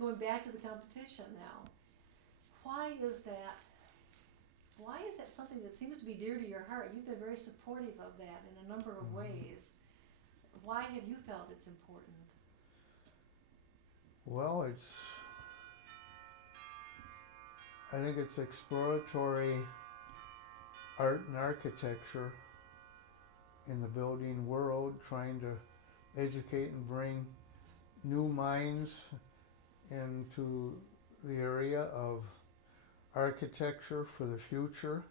going back to the competition now, why is that? Why is that something that seems to be dear to your heart? You've been very supportive of that in a number of ways. Why have you felt it's important? Well, I think it's exploratory art and architecture in the building world, trying to educate and bring new minds into the area of architecture for the future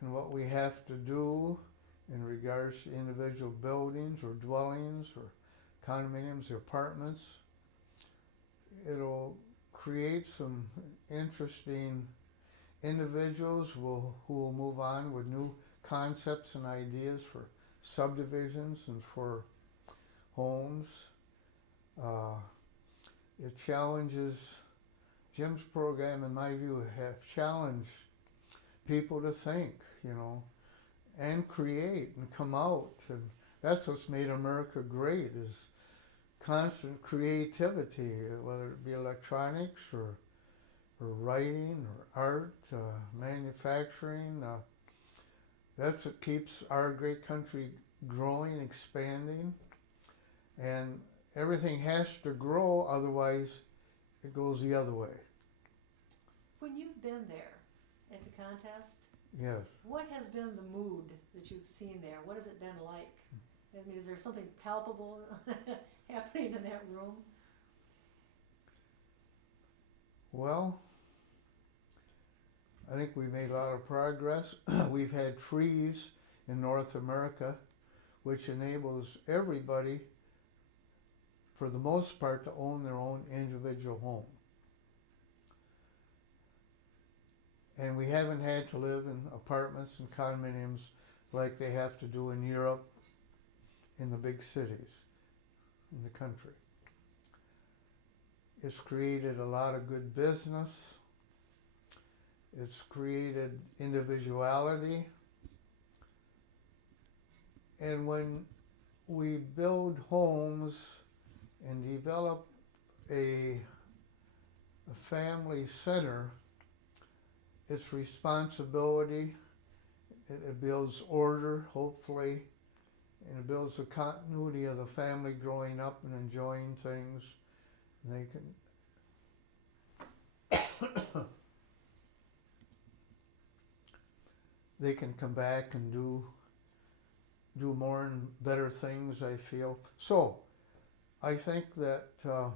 and what we have to do in regards to individual buildings or dwellings or condominiums or apartments. It'll create some interesting individuals who will move on with new concepts and ideas for subdivisions and for homes. It challenges, Jim's program, in my view, have challenged people to think, and create and come out. And that's what's made America great, is constant creativity, whether it be electronics or writing or art, manufacturing. That's what keeps our great country growing, expanding. And everything has to grow, otherwise it goes the other way. When you've been there at the contest, Yes. what has been the mood that you've seen there? What has it been like? I mean, is there something palpable happening in that room? Well, I think we made a lot of progress. We've had trees in North America, which enables everybody, for the most part, to own their own individual home. And we haven't had to live in apartments and condominiums like they have to do in Europe, in the big cities, in the country. It's created a lot of good business. It's created individuality. And when we build homes and develop a family center, it's responsibility. It builds order, hopefully, and it builds the continuity of the family growing up and enjoying things. And they can they can come back and do more and better things, I feel. So I think that and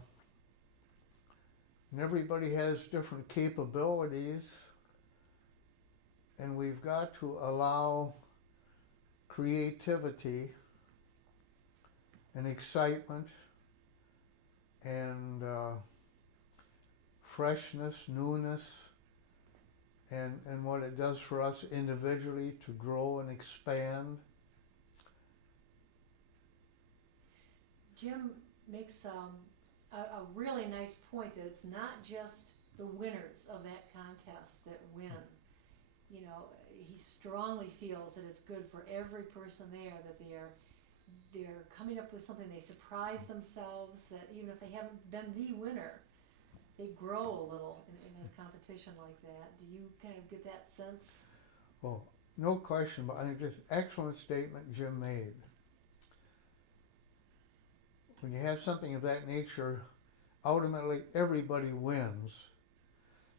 everybody has different capabilities, and we've got to allow creativity and excitement and freshness, newness, and what it does for us individually to grow and expand. Jim makes a really nice point that it's not just the winners of that contest that win. He strongly feels that it's good for every person there, that they're coming up with something, they surprise themselves, that even if they haven't been the winner, they grow a little in a competition like that. Do you kind of get that sense? Well, no question, but I think this excellent statement Jim made. When you have something of that nature, ultimately everybody wins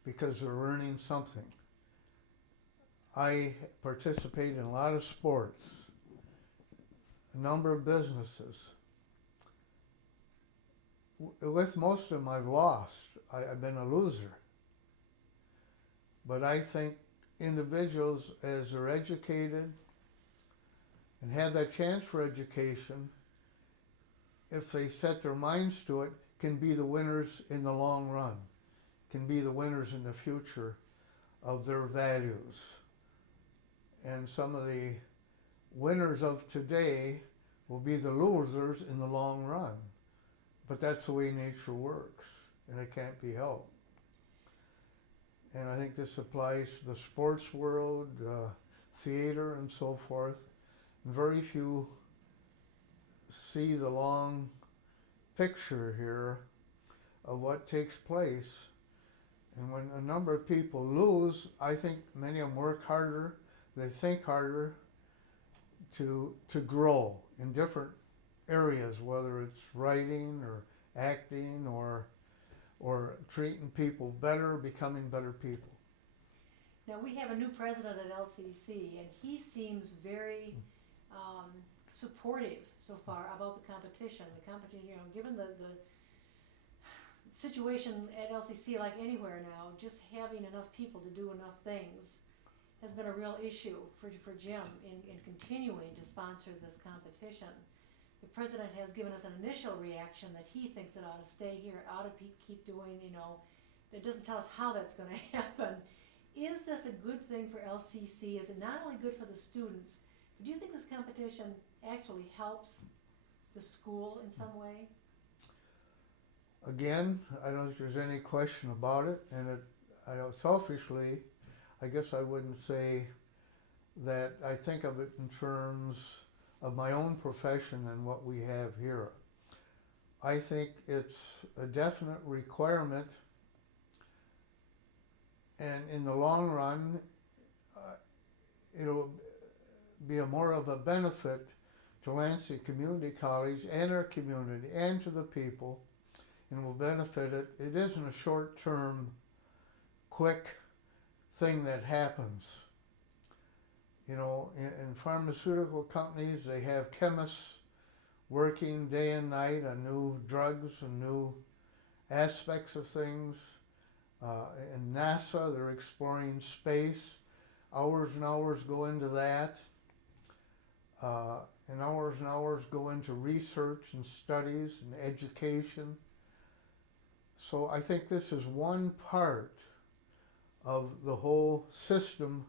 because they're learning something. I participate in a lot of sports, a number of businesses. With most of them I've lost. I've been a loser. But I think individuals, as they're educated and have that chance for education, if they set their minds to it, can be the winners in the long run, can be the winners in the future of their values. And some of the winners of today will be the losers in the long run. But that's the way nature works, and it can't be helped. And I think this applies to the sports world, theater, and so forth. And very few see the long picture here of what takes place. And when a number of people lose, I think many of them work harder, they think harder to grow in different areas, whether it's writing or acting or treating people better, becoming better people. Now, we have a new president at LCC, and he seems very supportive so far about the competition. The competition, you know, given the situation at LCC, like anywhere now, just having enough people to do enough things has been a real issue for Jim in continuing to sponsor this competition. The president has given us an initial reaction that he thinks it ought to stay here, it ought to keep doing, you know, it doesn't tell us how that's going to happen. Is this a good thing for LCC? Is it not only good for the students, but do you think this competition actually helps the school in some way? Again, I don't think there's any question about it, and selfishly, I guess I wouldn't say that I think of it in terms of my own profession and what we have here. I think it's a definite requirement, and in the long run, it'll be more of a benefit to Lansing Community College and our community and to the people, and will benefit it. It isn't a short-term, quick thing that happens. You know, in pharmaceutical companies, they have chemists working day and night on new drugs and new aspects of things. In NASA, they're exploring space. Hours and hours go into that. And hours go into research and studies and education. So I think this is one part of the whole system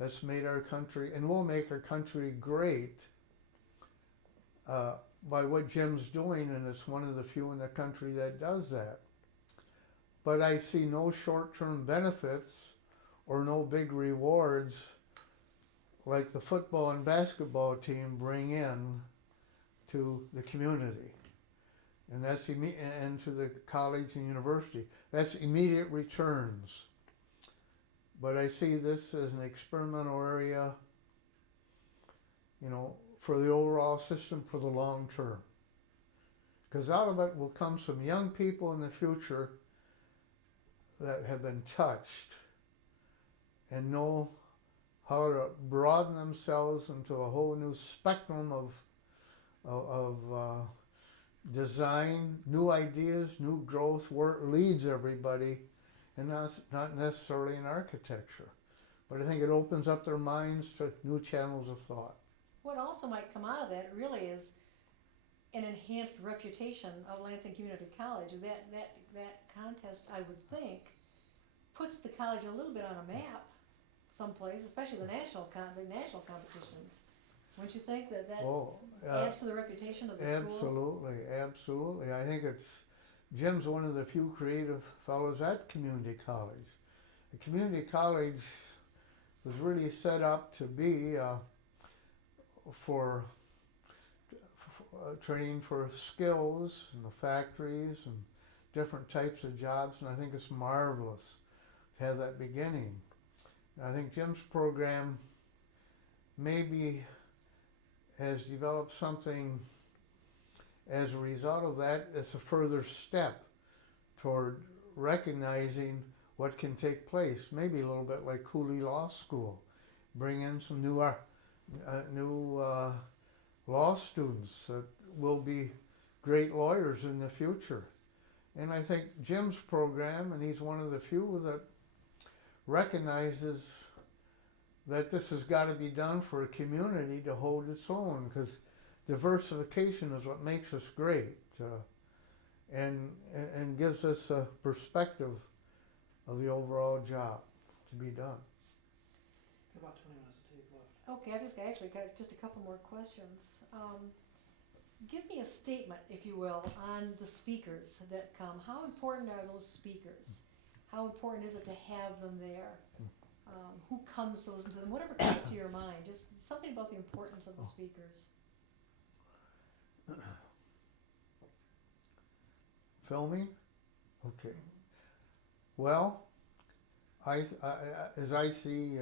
that's made our country, and will make our country great, by what Jim's doing, and it's one of the few in the country that does that. But I see no short-term benefits or no big rewards like the football and basketball team bring in to the community. And that's and to the college and university. That's immediate returns. But I see this as an experimental area, you know, for the overall system for the long term. Because out of it will come some young people in the future that have been touched and know how to broaden themselves into a whole new spectrum of design, new ideas, new growth, where it leads everybody, and not necessarily in architecture. But I think it opens up their minds to new channels of thought. What also might come out of that really is an enhanced reputation of Lansing Community College. That contest, I would think, puts the college a little bit on a map someplace, especially the national competitions. Wouldn't you think that adds to the reputation of the school? Absolutely. I think Jim's one of the few creative fellows at community college. The community college was really set up to be for training for skills in the factories and different types of jobs, and I think it's marvelous to have that beginning. And I think Jim's program maybe has developed something as a result of that. It's a further step toward recognizing what can take place, maybe a little bit like Cooley Law School. Bring in some new law students that will be great lawyers in the future. And I think Jim's program, and he's one of the few that recognizes that this has got to be done for a community to hold its own, because diversification is what makes us great, and gives us a perspective of the overall job to be done. About 20 minutes of tape left. Okay, I've actually got just a couple more questions. Give me a statement, if you will, on the speakers that come. How important are those speakers? How important is it to have them there? Who comes to listen to them? Whatever comes to your mind. Just something about the importance of the speakers. Filming? Okay. Well, as I see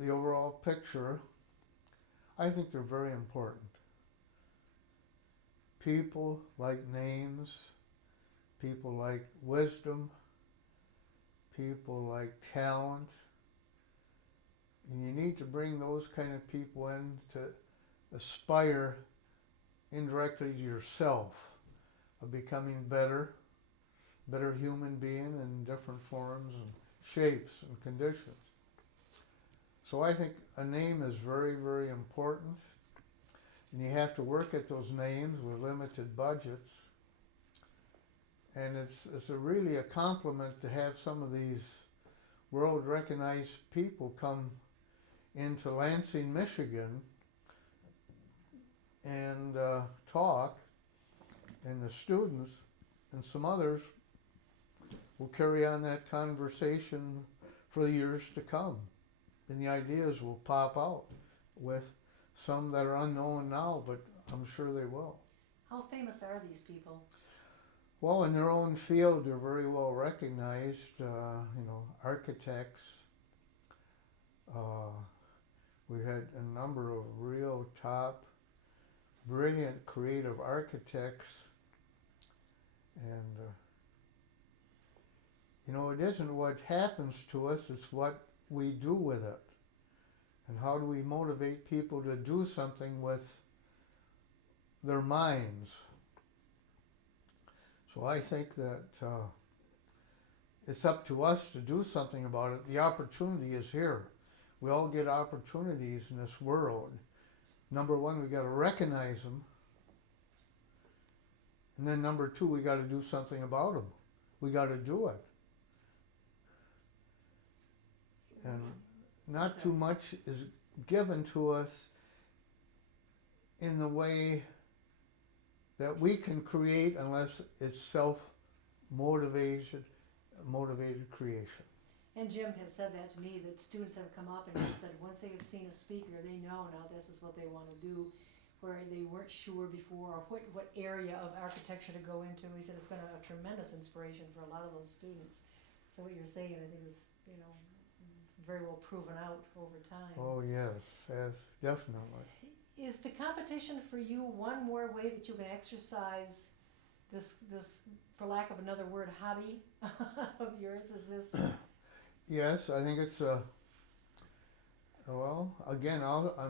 the overall picture, I think they're very important. People like names, people like wisdom, people like talent, and you need to bring those kind of people in to aspire indirectly to yourself of becoming better human being in different forms and shapes and conditions. So I think a name is very, very important, and you have to work at those names with limited budgets. And it's really a compliment to have some of these world-recognized people come into Lansing, Michigan, and talk, and the students and some others will carry on that conversation for the years to come. And the ideas will pop out with some that are unknown now, but I'm sure they will. How famous are these people? Well, in their own field, they're very well recognized. Architects. We had a number of real top, brilliant, creative architects. And, it isn't what happens to us, it's what we do with it. And how do we motivate people to do something with their minds? So I think that it's up to us to do something about it. The opportunity is here. We all get opportunities in this world. Number one, we got to recognize them. And then number two, we got to do something about them. We got to do it. And not too much is given to us in the way that we can create unless it's self-motivated creation. And Jim has said that to me, that students have come up and he said once they have seen a speaker, they know now this is what they want to do, where they weren't sure before what area of architecture to go into. He said it's been a tremendous inspiration for a lot of those students. So what you're saying, I think, is very well proven out over time. Oh yes, definitely. Is the competition for you one more way that you can exercise this, for lack of another word, hobby of yours? Is this? Yes, I think it's I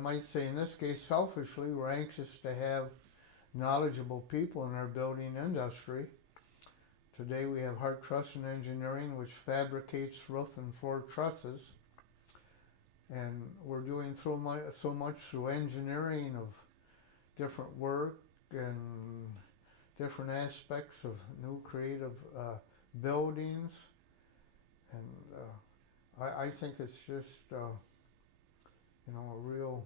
might say in this case, selfishly, we're anxious to have knowledgeable people in our building industry. Today we have Hart Truss and Engineering, which fabricates roof and floor trusses. And we're doing so much through engineering of different work and different aspects of new creative buildings. And I think it's just, a real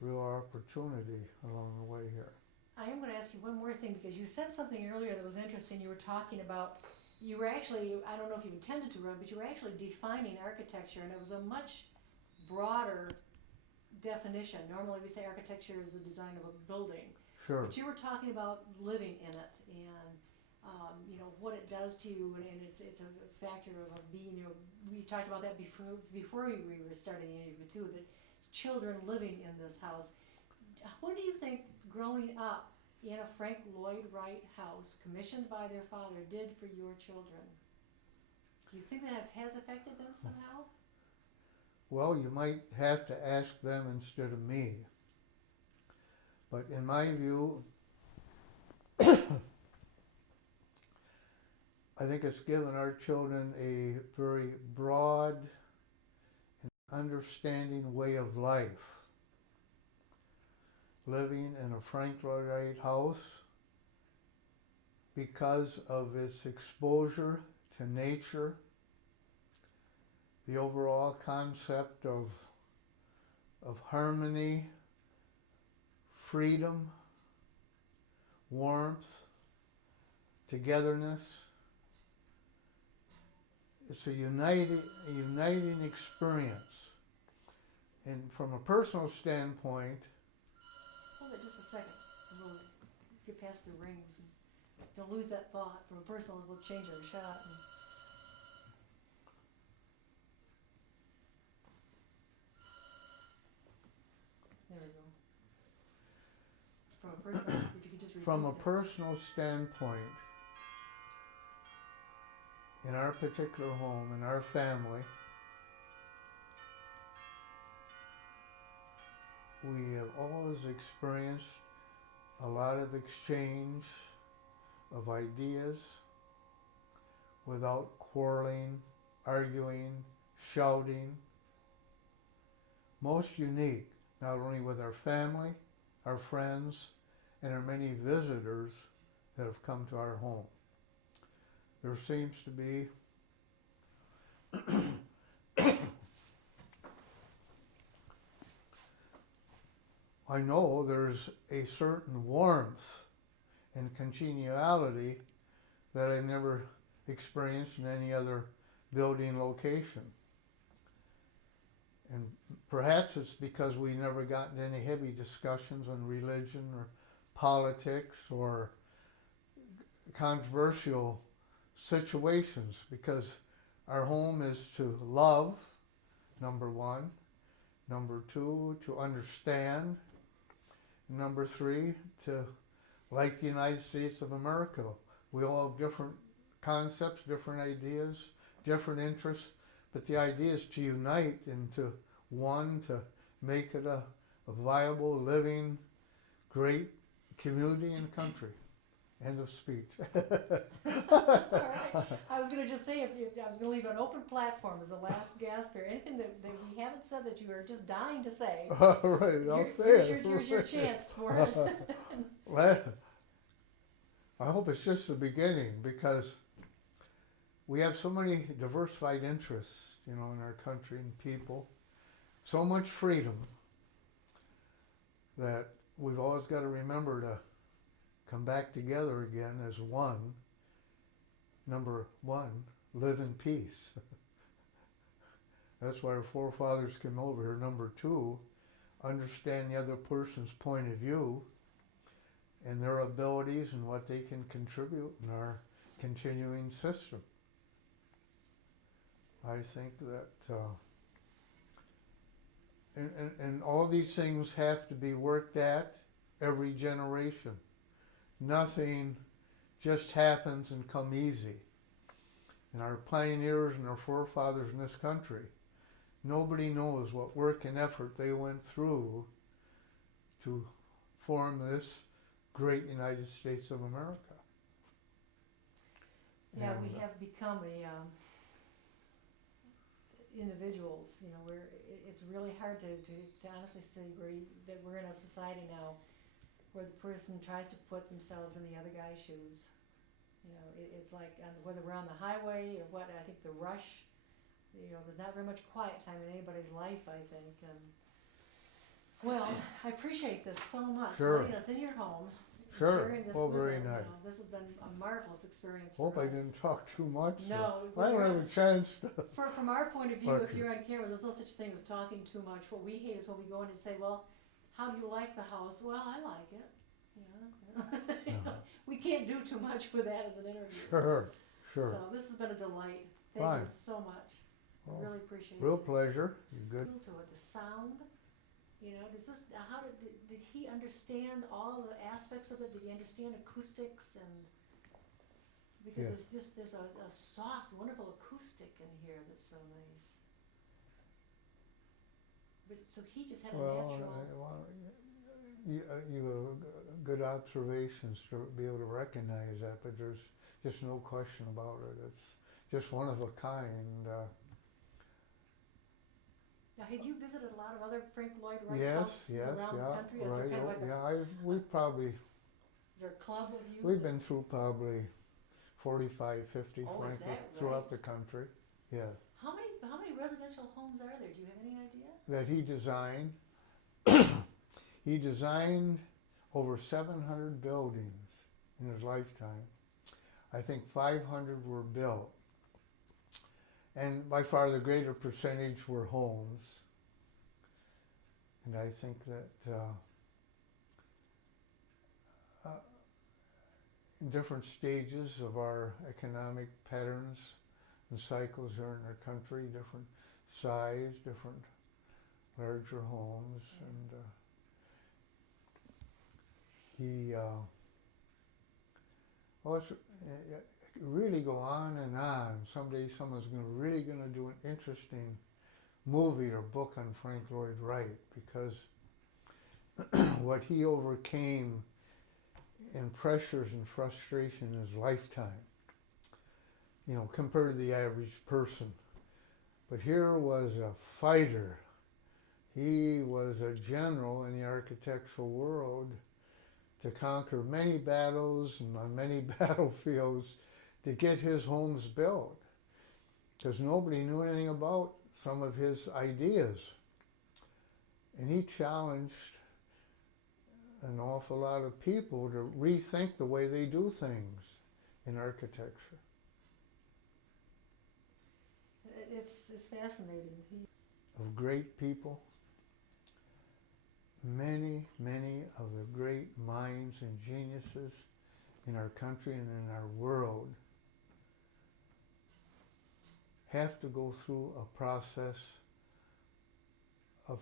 opportunity along the way here. I am going to ask you one more thing, because you said something earlier that was interesting. You were talking about, you were actually, I don't know if you intended to, but you were actually defining architecture, and it was a much broader definition. Normally we say architecture is the design of a building. Sure. But you were talking about living in it, and what it does to you, and it's a factor of being. We talked about that before we were starting the interview too. That children living in this house. What do you think growing up in a Frank Lloyd Wright house, commissioned by their father, did for your children? Do you think that has affected them somehow? Well, you might have to ask them instead of me. But in my view, I think it's given our children a very broad and understanding way of life. Living in a Frank Lloyd Wright house, because of its exposure to nature, the overall concept of harmony, freedom, warmth, togetherness. It's a uniting experience. And from a personal standpoint, Hold it just a second. We'll get past the rings. don't lose that thought. From a personal, we'll change our shot. And there we go. From a personal, if you could just repeat From a that. personal standpoint, in our particular home, in our family, we have always experienced a lot of exchange of ideas without quarreling, arguing, shouting. Most unique, not only with our family, our friends, and our many visitors that have come to our home. There seems to be I know there's a certain warmth and congeniality that I never experienced in any other building location. And perhaps it's because we never got into any heavy discussions on religion or politics or controversial situations, because our home is to love, number one. Number two, to understand. Number three, to like the United States of America. We all have different concepts, different ideas, different interests, but the idea is to unite into one, to make it a viable, living, great community and country. End of speech. All right. I was going to just say, I was going to leave an open platform as a last gasp here. Anything that we haven't said that you are just dying to say. All right, I'll say it. Here's your chance for it. Well, I hope it's just the beginning, because we have so many diversified interests, in our country and people. So much freedom that we've always got to remember to come back together again as one. Number one, live in peace. That's why our forefathers came over here. Number two, understand the other person's point of view and their abilities and what they can contribute in our continuing system. I think that, and all these things have to be worked at every generation. Nothing just happens and come easy. And our pioneers and our forefathers in this country, nobody knows what work and effort they went through to form this great United States of America. Yeah, And, we have become individuals, where it's really hard to honestly say that we're in a society now where the person tries to put themselves in the other guy's shoes. It's like whether we're on the highway or what, I think the rush, there's not very much quiet time in anybody's life, I think. And well, I appreciate this so much. Sure. Letting us in your home. Sure. Sharing this Well, with very us. nice. This has been a marvelous experience Hope for I us. didn't talk too much. No. I don't have a chance to. From our point of view, if Okay. you're on camera, there's no such thing as talking too much. What we hate is when we go in and say, well, how do you like the house? Well, I like it. We can't do too much with that as an interview. Sure. So this has been a delight. Thank Fine. you so much. Well, I really appreciate it. Real pleasure. You good? To it. The sound, does this? How did he understand all the aspects of it? Did he understand acoustics and? Because Yes. there's a soft, wonderful acoustic in here that's so nice. But so he just had a natural. You have good observations to be able to recognize that, but there's just no question about it. It's just one of a kind. Now, have you visited a lot of other Frank Lloyd Wright Yes, houses yes, around the yeah, country? Is right. there kind of like We probably, is there a club of you? we've been through probably 45, 50 Oh, is frankly, that throughout right? the country. Yeah. How many residential homes are there? Do you have any idea? That he designed. He designed over 700 buildings in his lifetime. I think 500 were built. And by far the greater percentage were homes. And I think that in different stages of our economic patterns and cycles here in our country, different size, different larger homes, and he well, it's, really go on and on. Someday someone's really going to do an interesting movie or book on Frank Lloyd Wright, because what he overcame in pressures and frustration in his lifetime, you know, compared to the average person. But here was a fighter. He was a general in the architectural world to conquer many battles and on many battlefields to get his homes built, because nobody knew anything about some of his ideas. And he challenged an awful lot of people to rethink the way they do things in architecture. It's fascinating. Of great people, many of the great minds and geniuses in our country and in our world have to go through a process of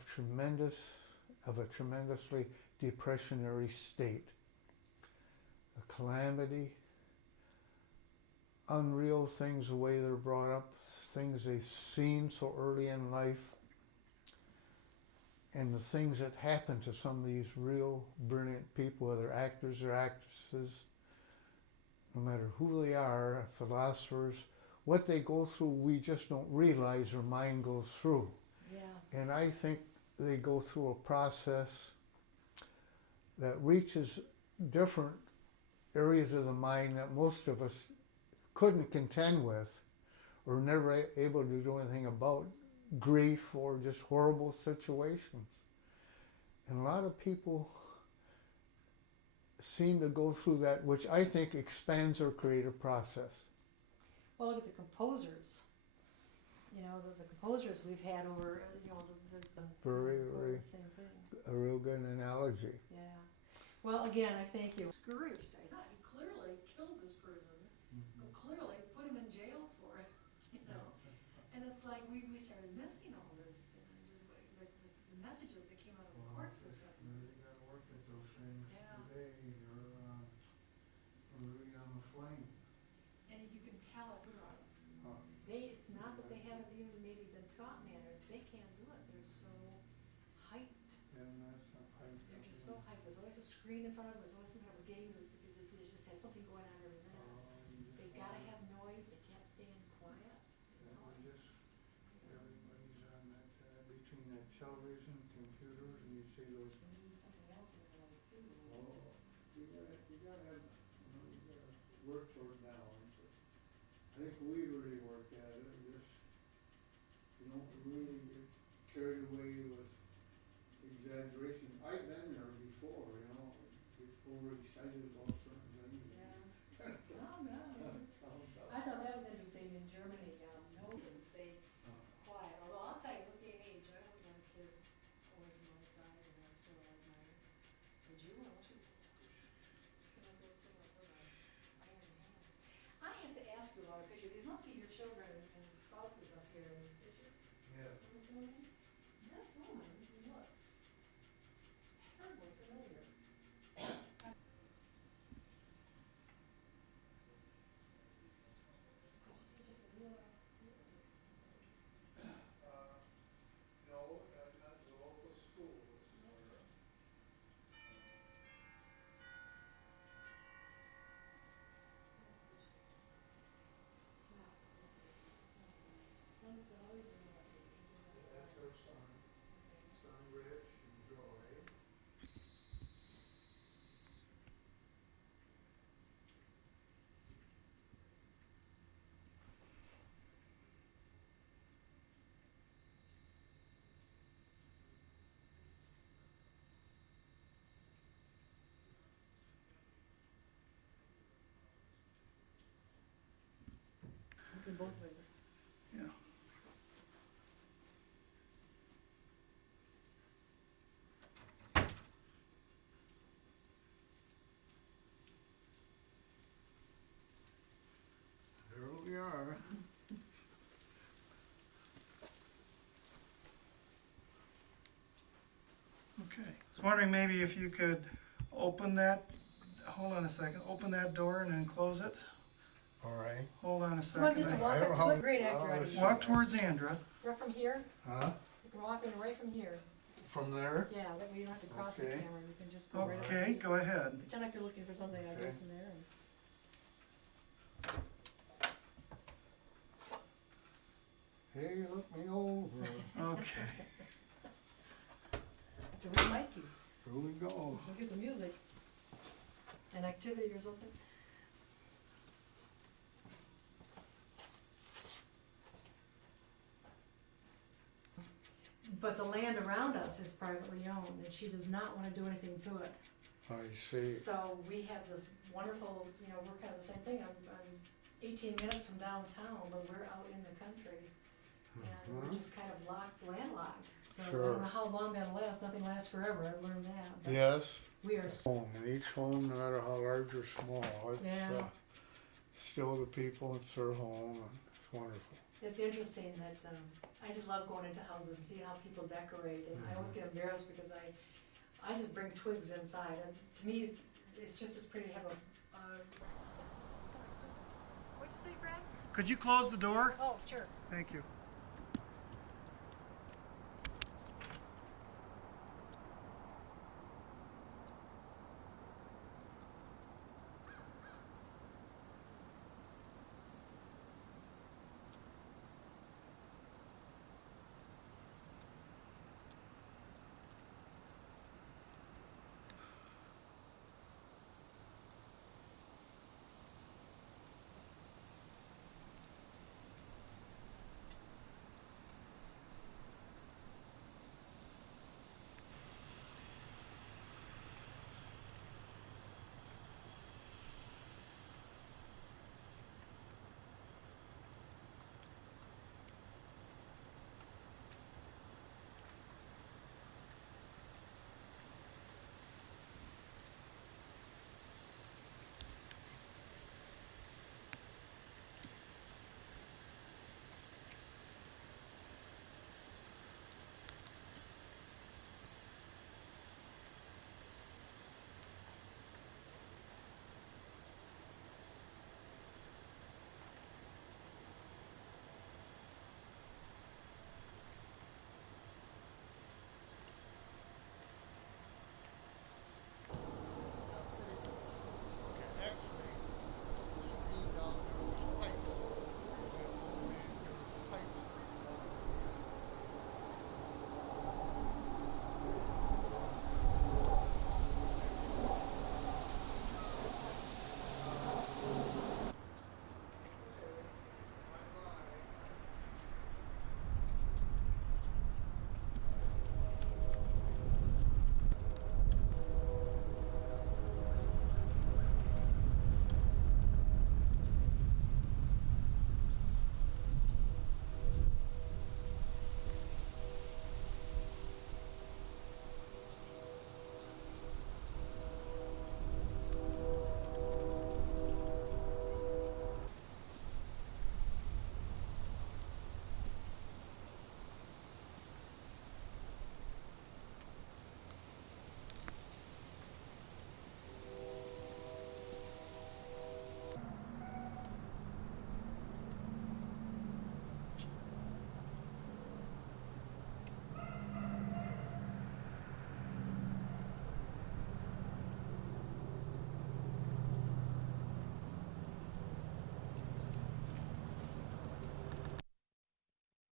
a tremendously depressionary state, a calamity, unreal things, the way they're brought up, things they've seen so early in life, and the things that happen to some of these real brilliant people, whether actors or actresses, no matter who they are, philosophers, what they go through, we just don't realize their mind goes through. Yeah. And I think they go through a process that reaches different areas of the mind that most of us couldn't contend with, or never able to do anything about grief or just horrible situations. And a lot of people seem to go through that, which I think expands their creative process. Well, look at the composers. You know, the composers we've had over, you know, Very, the same thing. a real good analogy. Yeah. Well, again, I thank you. Discouraged. I thought he clearly killed this person, so clearly put him in jail for it. You know, and it's like we started missing all this, and just the messages that came out of the court system. You got to work at those things today. You're really on the flame. And you can tell it. Oh. It's not that they haven't even maybe been taught manners. They can't do it. They're so hyped. And that's not hyped. They're just so hyped. There's always a screen in front of them. There's always some kind of a game that just has something going on every minute. They've got to have noise. They can't stand quiet. You know? Everybody's on that, between that television, computers, and you see those. They need something else in their life too. Oh, you gotta have, you gotta work toward balance. I think we really work at it. Just, you don't really get carried away with exaggeration. I've been there before, you know, get overexcited about certain things. Yeah. No. I thought that was interesting in Germany. No one can stay quiet. Although I'll tell you, this day and age, I wouldn't want a kid away from outside and then still at night. Would you? I want you to iron hand. I have to ask you about a picture. These must be your children and spouses up here in these pictures. Yeah. I'm assuming. This woman looks terribly familiar. No, not the local schools. Son's been always doing that pictures. That's our son Rich and Joy. You can both ways. Yeah. wondering maybe if you could open that, hold on a second, open that door and then close it. All right. Hold on a You want just to second. walk up to it? Great actor. Well, idea. Walk towards Andra. Right from here? Huh? You can walk in right from here. From there? Yeah, that way you don't have to cross the Okay. camera, you can just go right up. Okay, go ahead. Pretend like you're looking for something like Okay. this in there. Hey, look me over. Okay. To re-mic you, Here we go. look at the music. An activity or something. But the land around us is privately owned, and she does not wanna do anything to it. I see. So we have this wonderful, you know, we're kind of the same thing, I'm 18 minutes from downtown, but we're out in the country. And we're Mhm. just kind of landlocked. So I Sure. don't know how long that'll last, nothing lasts forever, I've learned that. But Yes. we are so, Home, and each home, no matter how large or small, it's Yeah. still the people, it's their home, and it's wonderful. it's interesting that, I just love going into houses and seeing how people decorate, and I always get embarrassed because I just bring twigs inside, and to me, it's just as pretty to have a, what'd you say, Frank? Could you close the door? Oh, sure. Thank you.